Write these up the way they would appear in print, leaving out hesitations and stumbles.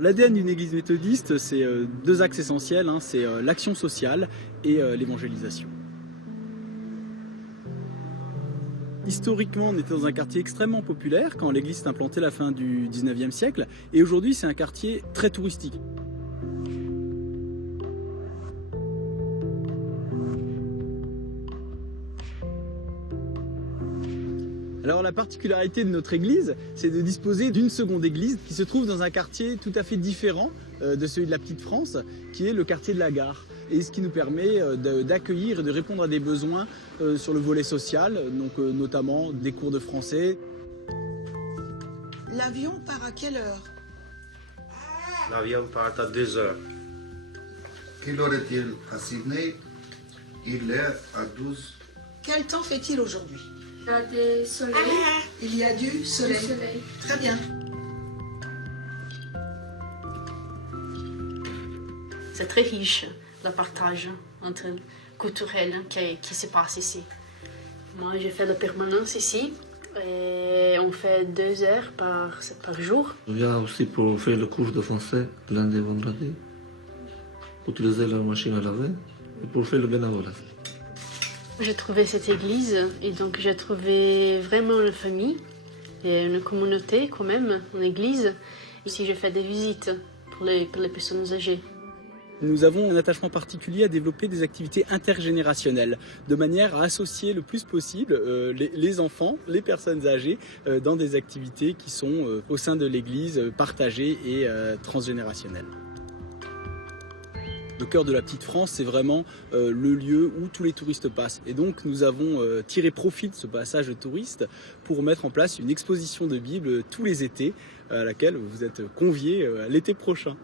L'ADN d'une église méthodiste, c'est deux axes essentiels, hein, c'est l'action sociale et l'évangélisation. Historiquement, on était dans un quartier extrêmement populaire quand l'église s'est implantée à la fin du 19e siècle, et aujourd'hui c'est un quartier très touristique. Alors la particularité de notre église, c'est de disposer d'une seconde église qui se trouve dans un quartier tout à fait différent de celui de la Petite France, qui est le quartier de la Gare. Et ce qui nous permet d'accueillir et de répondre à des besoins sur le volet social, donc notamment des cours de français. L'avion part à quelle heure? L'avion part à 2 heures. Quelle heure est-il à Sydney? Il est à 12. Quel temps fait-il aujourd'hui? Il y a du soleil. Il y a du soleil. Très bien. C'est très riche, le partage culturel qui se passe ici. Moi, j'ai fait la permanence ici et on fait 2 heures par jour. Je viens aussi pour faire le cours de français lundi et vendredi, pour utiliser la machine à laver et pour faire le bénévolat. J'ai trouvé cette église et donc j'ai trouvé vraiment une famille et une communauté quand même, une église. Ici, j'ai fait des visites pour les personnes âgées. Nous avons un attachement particulier à développer des activités intergénérationnelles, de manière à associer le plus possible les enfants, les personnes âgées, dans des activités qui sont au sein de l'église, partagées et transgénérationnelles. Le cœur de la Petite France, c'est vraiment le lieu où tous les touristes passent. Et donc nous avons tiré profit de ce passage de touristes pour mettre en place une exposition de Bible tous les étés, à laquelle vous êtes conviés l'été prochain.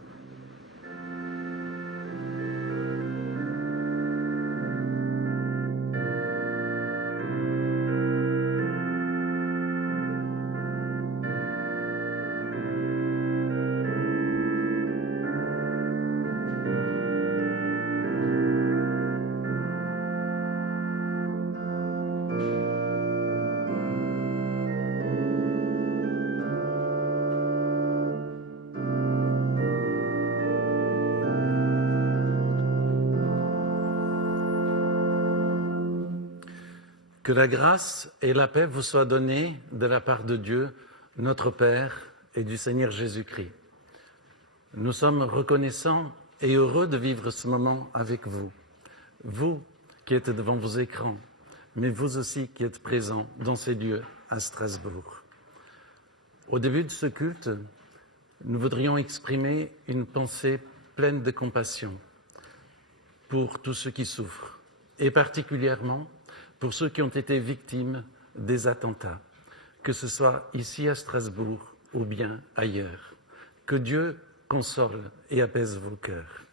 Que la grâce et la paix vous soient données de la part de Dieu, notre Père, et du Seigneur Jésus-Christ. Nous sommes reconnaissants et heureux de vivre ce moment avec vous. Vous qui êtes devant vos écrans, mais vous aussi qui êtes présents dans ces lieux à Strasbourg. Au début de ce culte, nous voudrions exprimer une pensée pleine de compassion pour tous ceux qui souffrent, et particulièrement pour ceux qui ont été victimes des attentats, que ce soit ici à Strasbourg ou bien ailleurs. Que Dieu console et apaise vos cœurs.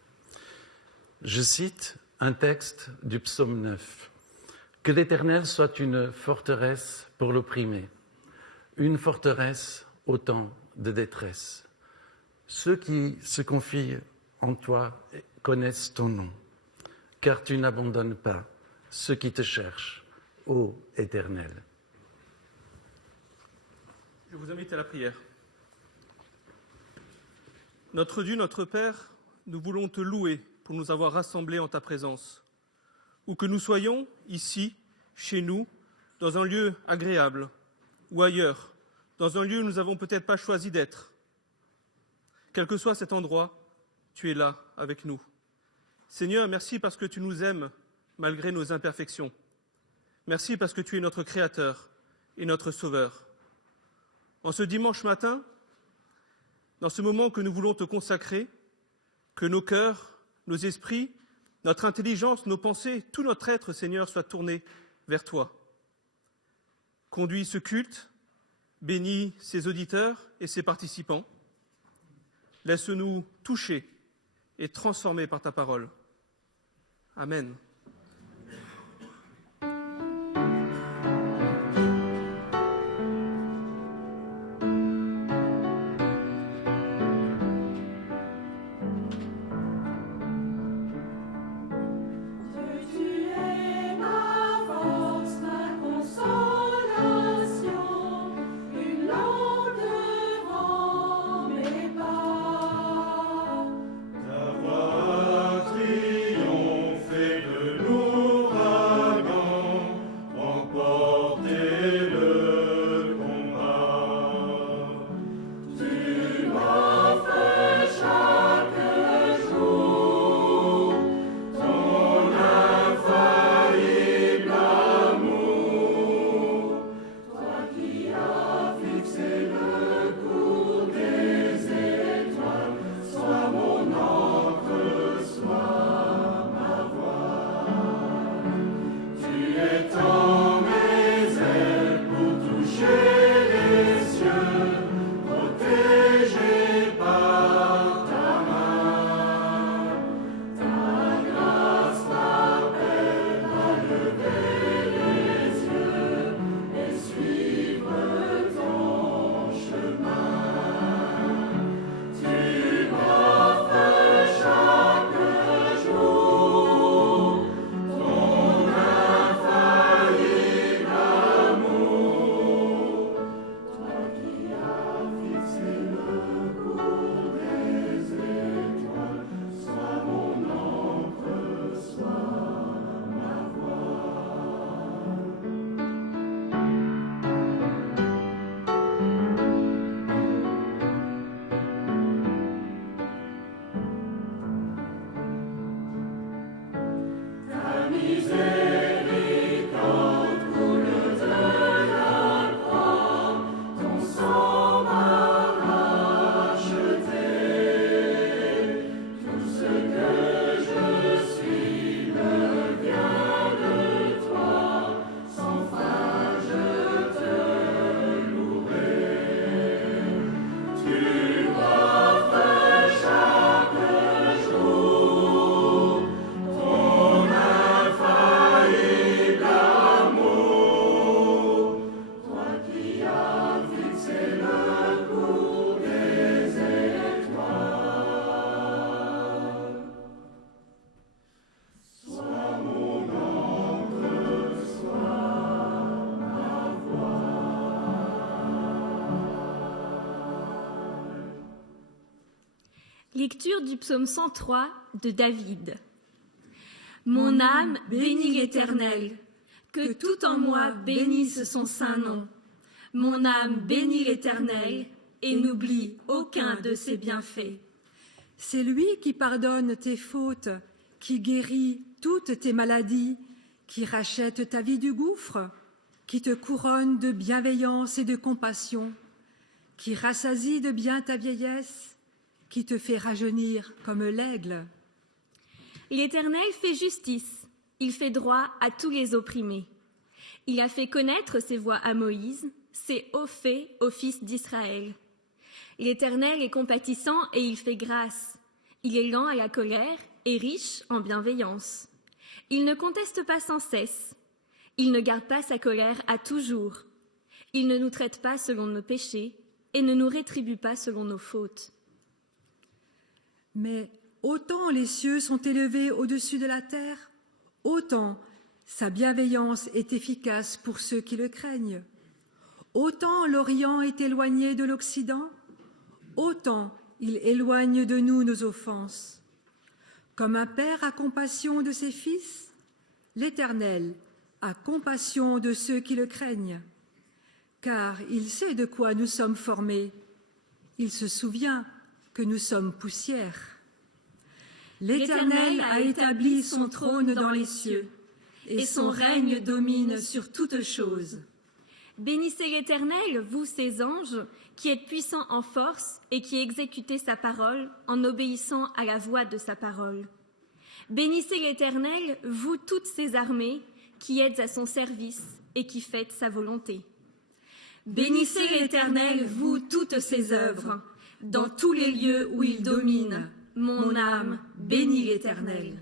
Je cite un texte du psaume 9. « Que l'Éternel soit une forteresse pour l'opprimé, une forteresse au temps de détresse. Ceux qui se confient en toi connaissent ton nom, car tu n'abandonnes pas ceux qui te cherchent, ô Éternel. » Je vous invite à la prière. Notre Dieu, notre Père, nous voulons te louer pour nous avoir rassemblés en ta présence. Où que nous soyons, ici, chez nous, dans un lieu agréable ou ailleurs, dans un lieu où nous n'avons peut-être pas choisi d'être. Quel que soit cet endroit, tu es là avec nous. Seigneur, merci parce que tu nous aimes malgré nos imperfections. Merci parce que tu es notre Créateur et notre Sauveur. En ce dimanche matin, dans ce moment que nous voulons te consacrer, que nos cœurs, nos esprits, notre intelligence, nos pensées, tout notre être, Seigneur, soit tourné vers toi. Conduis ce culte, bénis ses auditeurs et ses participants. Laisse-nous toucher et transformer par ta parole. Amen. Une lampe devant mes pas. Lecture du psaume 103 de David. Mon âme bénit l'Éternel, que tout en moi bénisse son saint nom. Mon âme bénit l'Éternel et n'oublie aucun de ses bienfaits. C'est lui qui pardonne tes fautes, qui guérit toutes tes maladies, qui rachète ta vie du gouffre, qui te couronne de bienveillance et de compassion, qui rassasie de bien ta vieillesse, qui te fait rajeunir comme l'aigle. L'Éternel fait justice, il fait droit à tous les opprimés. Il a fait connaître ses voies à Moïse, ses hauts faits aux fils d'Israël. L'Éternel est compatissant et il fait grâce. Il est lent à la colère et riche en bienveillance. Il ne conteste pas sans cesse. Il ne garde pas sa colère à toujours. Il ne nous traite pas selon nos péchés et ne nous rétribue pas selon nos fautes. Mais autant les cieux sont élevés au-dessus de la terre, autant sa bienveillance est efficace pour ceux qui le craignent. Autant l'Orient est éloigné de l'Occident, autant il éloigne de nous nos offenses. Comme un père a compassion de ses fils, l'Éternel a compassion de ceux qui le craignent, car il sait de quoi nous sommes formés. Il se souvient que nous sommes poussière. L'Éternel a établi son trône dans les cieux, et son règne domine sur toutes choses. Bénissez l'Éternel, vous ses anges, qui êtes puissants en force et qui exécutez sa parole en obéissant à la voix de sa parole. Bénissez l'Éternel, vous toutes ses armées, qui êtes à son service et qui faites sa volonté. Bénissez l'Éternel, vous toutes ses œuvres, dans tous les lieux où il domine. Mon âme bénit l'Éternel.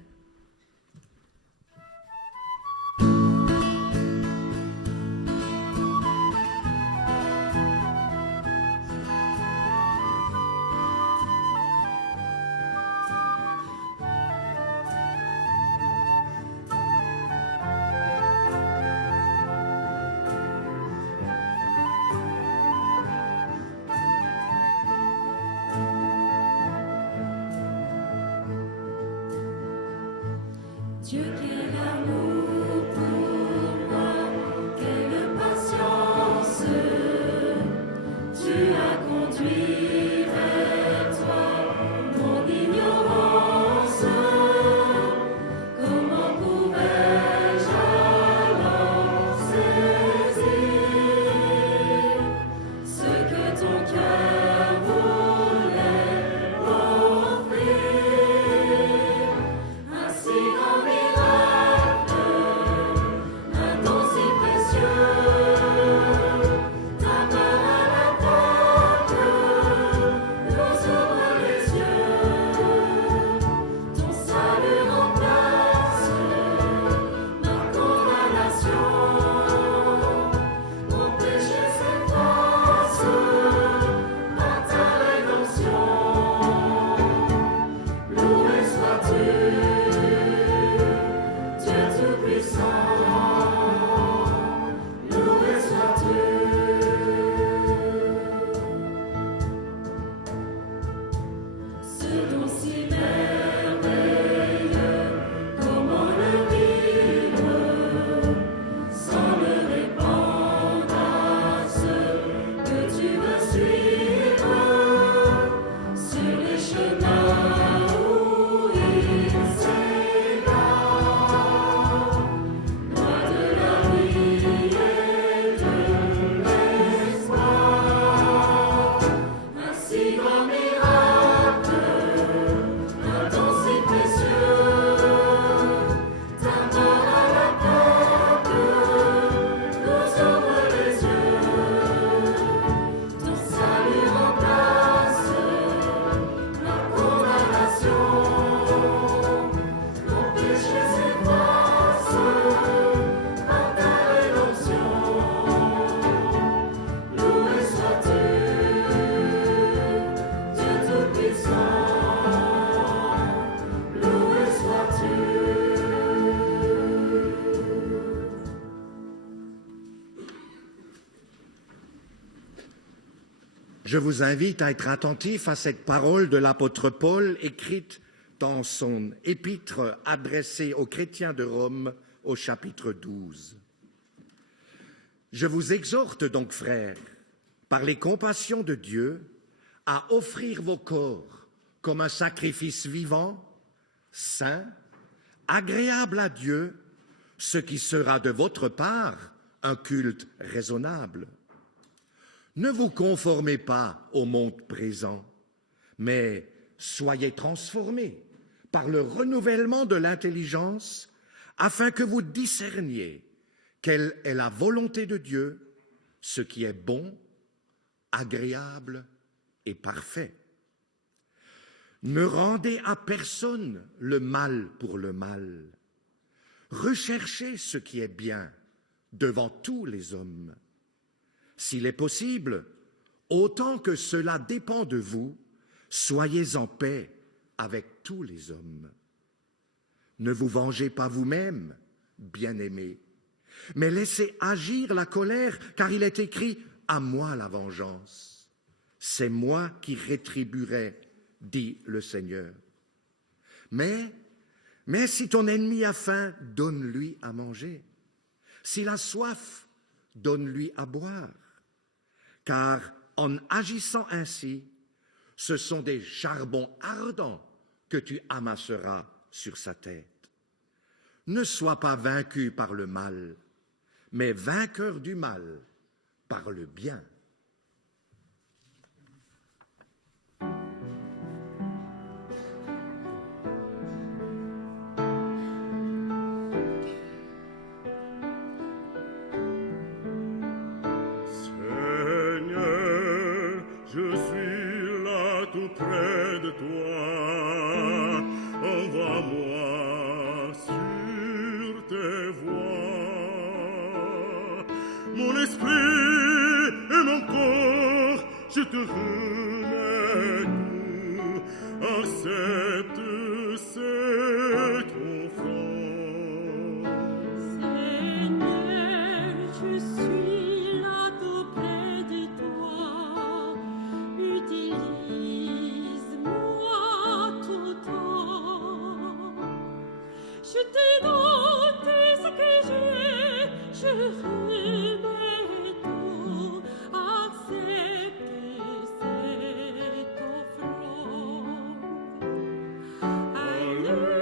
Dieu, quel amour pour moi, quelle patience, tu as conduit vers toi mon ignorance. Comment pouvais-je alors saisir ce que ton cœur voulait offrir? Ainsi grand miracle Je vous invite à être attentif à cette parole de l'apôtre Paul écrite dans son épître adressée aux chrétiens de Rome au chapitre 12. Je vous exhorte donc, frères, par les compassions de Dieu, à offrir vos corps comme un sacrifice vivant, saint, agréable à Dieu, ce qui sera de votre part un culte raisonnable. Ne vous conformez pas au monde présent, mais soyez transformés par le renouvellement de l'intelligence, afin que vous discerniez quelle est la volonté de Dieu, ce qui est bon, agréable et parfait. Ne rendez à personne le mal pour le mal. Recherchez ce qui est bien devant tous les hommes. S'il est possible, autant que cela dépend de vous, soyez en paix avec tous les hommes. Ne vous vengez pas vous-même, bien-aimés, mais laissez agir la colère, car il est écrit « À moi la vengeance. C'est moi qui rétribuerai, dit le Seigneur. » Mais si ton ennemi a faim, donne-lui à manger. S'il a soif, donne-lui à boire. Car en agissant ainsi, ce sont des charbons ardents que tu amasseras sur sa tête. Ne sois pas vaincu par le mal, mais vainqueur du mal par le bien. Je te remets tout, accepte cette offrande. Seigneur, je suis là tout près de toi. Utilise-moi tout temps. Je te donne tout ce que j'ai, je remets tout, accepte. Alléluia.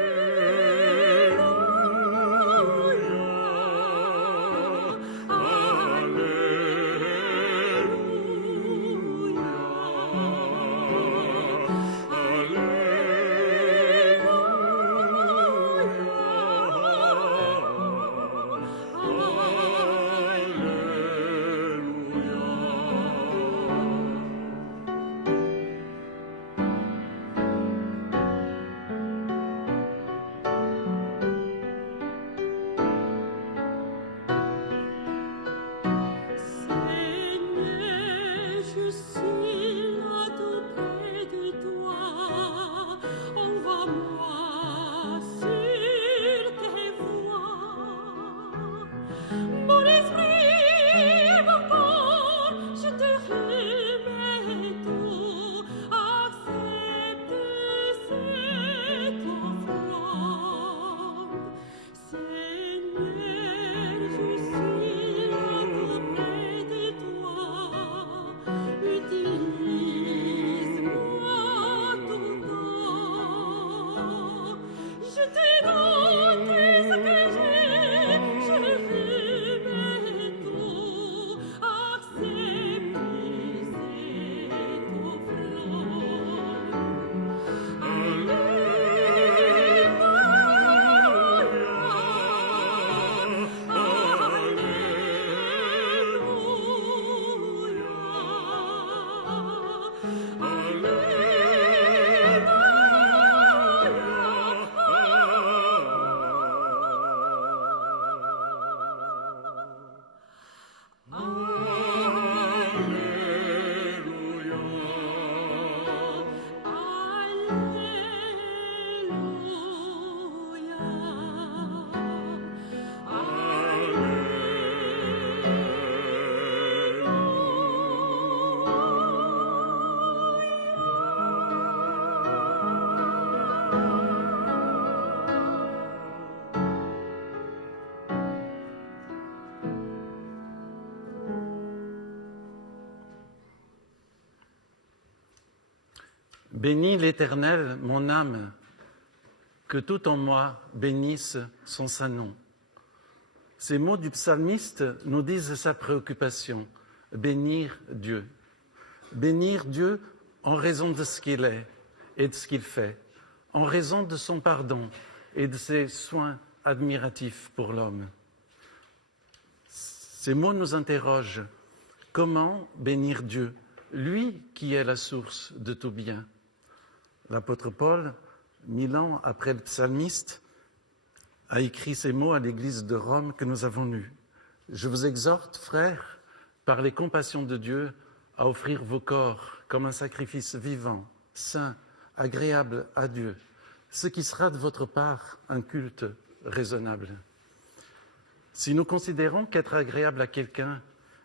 Bénis l'Éternel, mon âme, que tout en moi bénisse son saint nom. Ces mots du psalmiste nous disent sa préoccupation, bénir Dieu. Bénir Dieu en raison de ce qu'il est et de ce qu'il fait, en raison de son pardon et de ses soins admiratifs pour l'homme. Ces mots nous interrogent. Comment bénir Dieu, lui qui est la source de tout bien? L'apôtre Paul, 1000 ans après le psalmiste, a écrit ces mots à l'église de Rome que nous avons lus. Je vous exhorte, frères, par les compassions de Dieu, à offrir vos corps comme un sacrifice vivant, saint, agréable à Dieu, ce qui sera de votre part un culte raisonnable. Si nous considérons qu'être agréable à quelqu'un,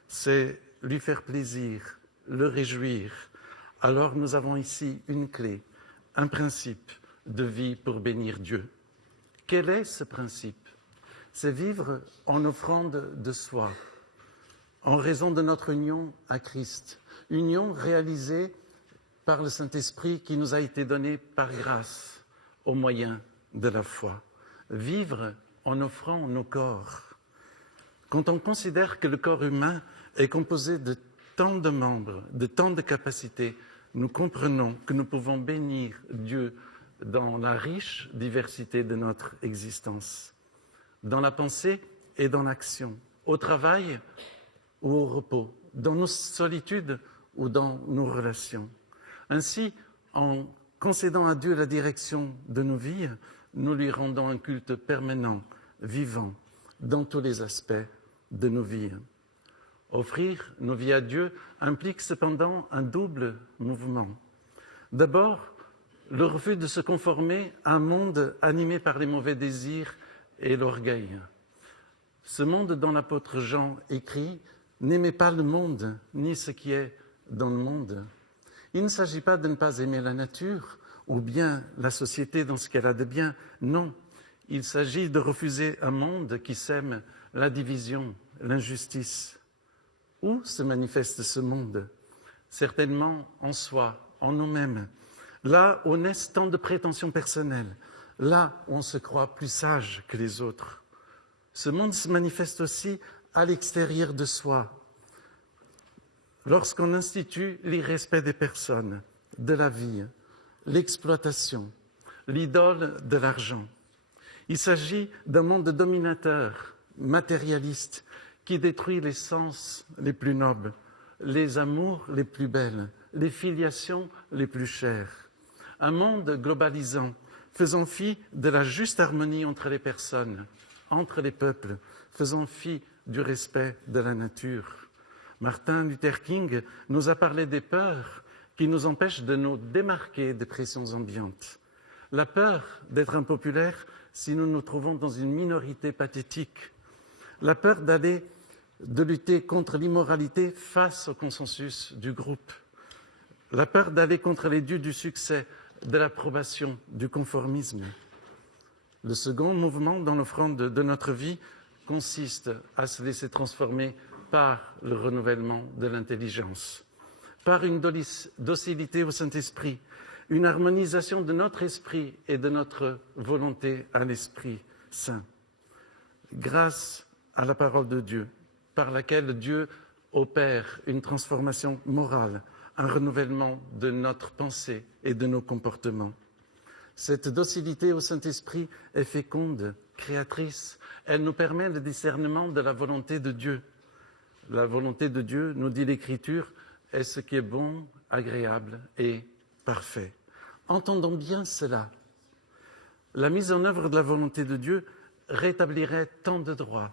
c'est lui faire plaisir, le réjouir, alors nous avons ici une clé, un principe de vie pour bénir Dieu. Quel est ce principe? C'est vivre en offrande de soi, en raison de notre union à Christ, union réalisée par le Saint-Esprit qui nous a été donné par grâce au moyen de la foi. Vivre en offrant nos corps. Quand on considère que le corps humain est composé de tant de membres, de tant de capacités, nous comprenons que nous pouvons bénir Dieu dans la riche diversité de notre existence, dans la pensée et dans l'action, au travail ou au repos, dans nos solitudes ou dans nos relations. Ainsi, en concédant à Dieu la direction de nos vies, nous lui rendons un culte permanent, vivant, dans tous les aspects de nos vies. Offrir nos vies à Dieu implique cependant un double mouvement. D'abord, le refus de se conformer à un monde animé par les mauvais désirs et l'orgueil. Ce monde dont l'apôtre Jean écrit « N'aimez pas le monde, ni ce qui est dans le monde ». Il ne s'agit pas de ne pas aimer la nature ou bien la société dans ce qu'elle a de bien. Non, il s'agit de refuser un monde qui sème la division, l'injustice. Où se manifeste ce monde? Certainement en soi, en nous-mêmes. Là où naissent tant de prétentions personnelles, là où on se croit plus sage que les autres. Ce monde se manifeste aussi à l'extérieur de soi, lorsqu'on institue l'irrespect des personnes, de la vie, l'exploitation, l'idole de l'argent. Il s'agit d'un monde dominateur, matérialiste, qui détruit les sens les plus nobles, les amours les plus belles, les filiations les plus chères. Un monde globalisant, faisant fi de la juste harmonie entre les personnes, entre les peuples, faisant fi du respect de la nature. Martin Luther King nous a parlé des peurs qui nous empêchent de nous démarquer des pressions ambiantes. La peur d'être impopulaire si nous nous trouvons dans une minorité pathétique. La peur de lutter contre l'immoralité face au consensus du groupe. La peur d'aller contre les dieux du succès, de l'approbation, du conformisme. Le second mouvement dans l'offrande de notre vie consiste à se laisser transformer par le renouvellement de l'intelligence, par une docilité au Saint-Esprit, une harmonisation de notre esprit et de notre volonté à l'Esprit Saint. Grâce à la parole de Dieu, par laquelle Dieu opère une transformation morale, un renouvellement de notre pensée et de nos comportements. Cette docilité au Saint-Esprit est féconde, créatrice. Elle nous permet le discernement de la volonté de Dieu. La volonté de Dieu, nous dit l'Écriture, est ce qui est bon, agréable et parfait. Entendons bien cela. La mise en œuvre de la volonté de Dieu rétablirait tant de droits,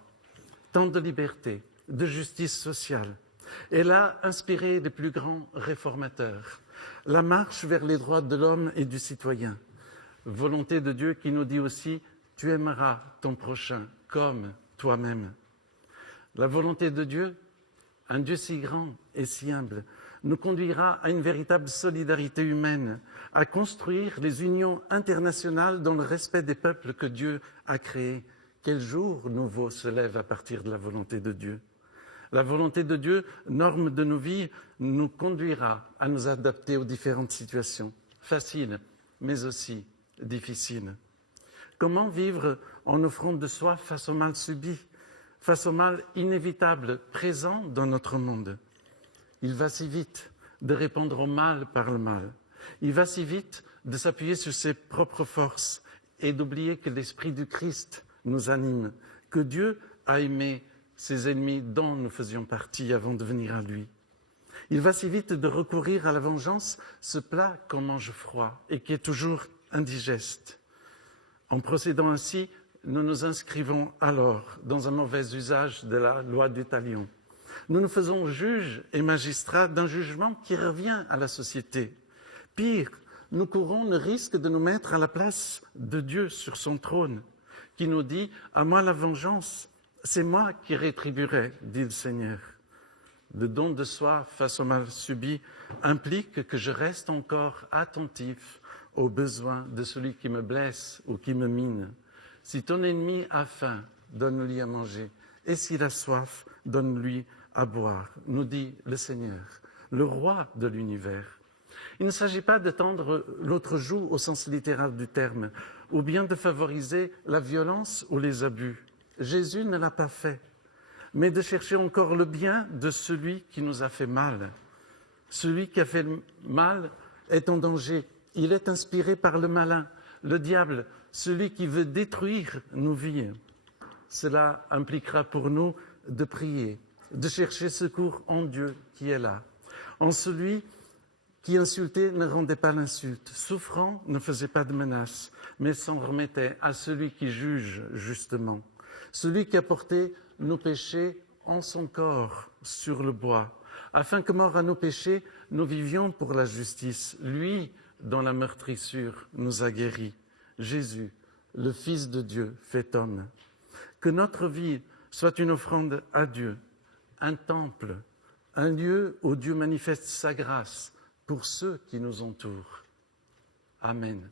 tant de liberté, de justice sociale. Elle a inspiré les plus grands réformateurs. La marche vers les droits de l'homme et du citoyen. Volonté de Dieu qui nous dit aussi « Tu aimeras ton prochain comme toi-même ». La volonté de Dieu, un Dieu si grand et si humble, nous conduira à une véritable solidarité humaine, à construire les unions internationales dans le respect des peuples que Dieu a créés. Quel jour nouveau se lève à partir de la volonté de Dieu? La volonté de Dieu, norme de nos vies, nous conduira à nous adapter aux différentes situations, faciles, mais aussi difficiles. Comment vivre en offrant de soi face au mal subi, face au mal inévitable présent dans notre monde? Il va si vite de répondre au mal par le mal. Il va si vite de s'appuyer sur ses propres forces et d'oublier que l'Esprit du Christ nous anime, que Dieu a aimé ses ennemis dont nous faisions partie avant de venir à lui. Il va si vite de recourir à la vengeance, ce plat qu'on mange froid et qui est toujours indigeste. En procédant ainsi, nous nous inscrivons alors dans un mauvais usage de la loi du talion. Nous nous faisons juges et magistrats d'un jugement qui revient à la société. Pire, nous courons le risque de nous mettre à la place de Dieu sur son trône, qui nous dit « À moi la vengeance, c'est moi qui rétribuerai, dit le Seigneur ». Le don de soi face au mal subi implique que je reste encore attentif aux besoins de celui qui me blesse ou qui me mine. Si ton ennemi a faim, donne-lui à manger, et s'il a soif, donne-lui à boire, nous dit le Seigneur, le roi de l'univers. Il ne s'agit pas de tendre l'autre joue au sens littéral du terme, ou bien de favoriser la violence ou les abus. Jésus ne l'a pas fait, mais de chercher encore le bien de celui qui nous a fait mal. Celui qui a fait le mal est en danger. Il est inspiré par le malin, le diable, celui qui veut détruire nos vies. Cela impliquera pour nous de prier, de chercher secours en Dieu qui est là, en celui qui insultait ne rendait pas l'insulte, souffrant ne faisait pas de menace, mais s'en remettait à celui qui juge justement, celui qui a porté nos péchés en son corps sur le bois, afin que, mort à nos péchés, nous vivions pour la justice, lui dont la meurtrissure nous a guéris, Jésus, le Fils de Dieu fait homme. Que notre vie soit une offrande à Dieu, un temple, un lieu où Dieu manifeste sa grâce pour ceux qui nous entourent. Amen.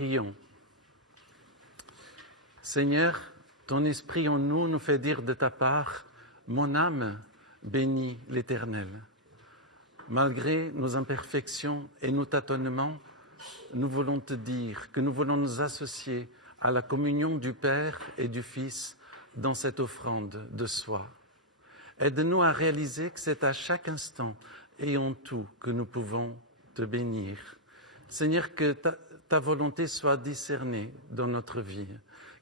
Prions. Seigneur, ton esprit en nous fait dire de ta part, mon âme bénit l'Éternel. Malgré nos imperfections et nos tâtonnements, nous voulons te dire que nous voulons nous associer à la communion du Père et du Fils dans cette offrande de soi. Aide-nous à réaliser que c'est à chaque instant et en tout que nous pouvons te bénir. Seigneur, que ta volonté soit discernée dans notre vie,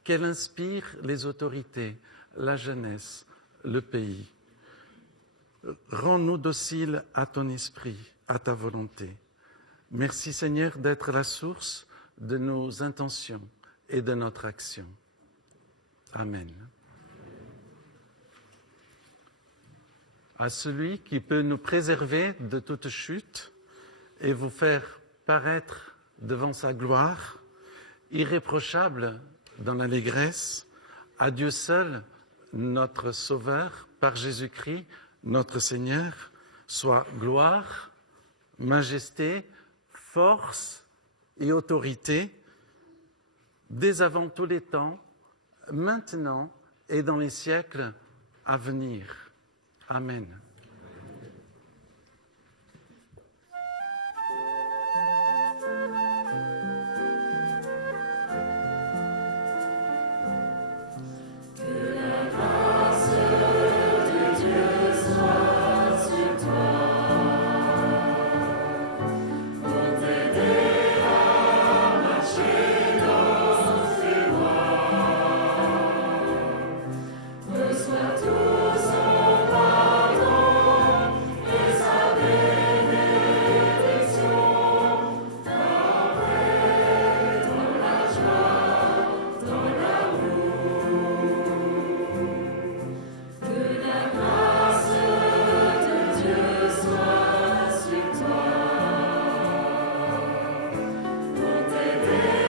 qu'elle inspire les autorités, la jeunesse, le pays. Rends-nous dociles à ton esprit, à ta volonté. Merci Seigneur d'être la source de nos intentions et de notre action. Amen. À celui qui peut nous préserver de toute chute et vous faire paraître devant sa gloire, irréprochable dans l'allégresse, à Dieu seul, notre Sauveur, par Jésus-Christ, notre Seigneur, soit gloire, majesté, force et autorité, dès avant tous les temps, maintenant et dans les siècles à venir. Amen.